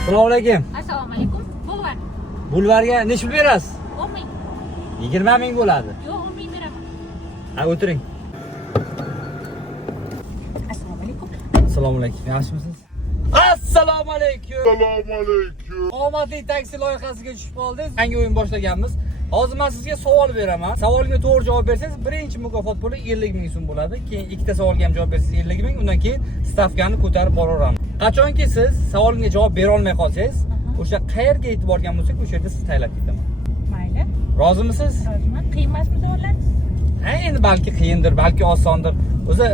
Assalomu alaykum. Assalomu alaykum. Bulvar. Bulvarga necha pul berasiz? 10 ming. 20 ming bo'ladi. Yo'q, 10 ming beraman. Ha, o'tiring. Assalomu alaykum. Assalomu alaykum. Yaxshimisiz? Assalomu alaykum. Assalomu alaykum. Omadli taksi loyihasiga tushib qoldingiz. Yangi o'yin boshlaganmiz. Hozir men sizga savol beraman. Savolga to'g'ri javob bersangiz, birinchi mukofot puli 50 ming so'm bo'ladi. Keyin ikkita savolga ham javob bersangiz 50 ming, undan keyin stavkani ko'tarib boraveramiz. Qachonki siz savolga javob bera olmay qolsangiz, o'sha qayerga yetib borgan bo'lsak, o'sha yerda siz taylab ketaman. Mayli. Rozimisiz? Roziman. Qiyin emasmi savollaringiz? Ha, endi balki qiyindir, balki osondir. O'zi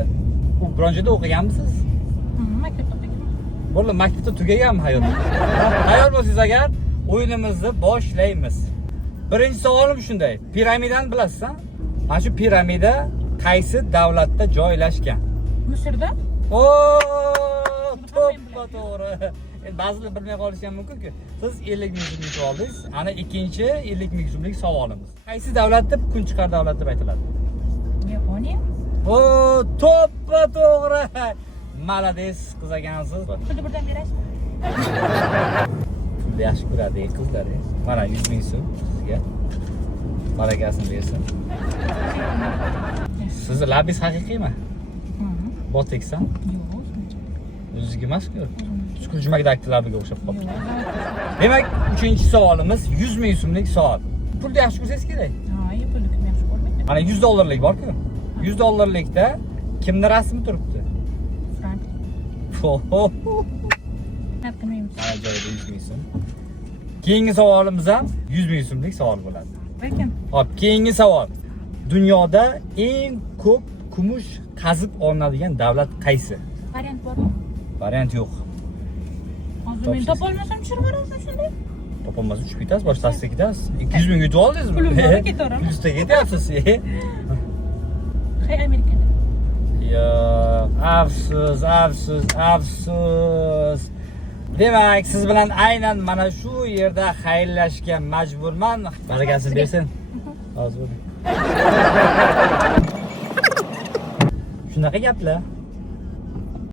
u bronjada o'qiganmisiz? Maktabda o'qiganman. Bo'ldi, maktabda tugaganmi hayot? Tayyor bo'lsangiz agar o'yinimizni boshlaymiz. Birinchi savolim shunday. Piramidani bilasiz-a? Mana shu piramida qaysi davlatda joylashgan? Misrda? To'g'ri. Endi ba'zilar bilmay qolishi ham mumkin-ku. Siz 50 ming so'mlik oldingiz. Ana ikkinchi 50 ming so'mlik savolimiz. Qaysi davlatda kunchiqar davlat deb aytiladi? Yaponiya. To'g'ri. Malades qiz ekansiz. Pulni birdan berasizmi? Pulni yaxshi ko'radi qizlar. Mana 100 ming so'm sizga. Barakasini bersin. Sizni labis haqiqiymi? Boteksan? Yo'q, O'zingizga emas-ku. Jumakda aktivlarga o'xshab qolibdi. Demak, uchinchi savolimiz 100 ming so'mlik savol. Pulni yaxshi ko'rsangiz kerak. Ha, pulni kim yaxshi ko'rmaydi? Mana 100 dollarlik bor-ku. 100 dollarlikda kimning rasmi turibdi? Frank. Narxini Mana joyida 100 ming so'm. Keyingi savolimiz ham 100 ming so'mlik savol bo'ladi. Lekin Hop, keyingi savol. Dunyoda eng ko'p kumush qazib olinadigan davlat qaysi? variant bormi? Variant yo'q. Hozir men topolmasam tushirib yuborasiz shunday. Topolmasa tushib ketasiz, bosh tasdiq ketasiz. 200 ming yutib oldingizmi? Pulim bor, ketaveraman. Plyusda ketyapsiz. Hey, Amerikada. Yo'q, afsus. Demak, siz bilan aynan mana shu yerda xayrlashga majburman. Barakasini bersin. Hozir bo'ling. Shunaqa gaplar.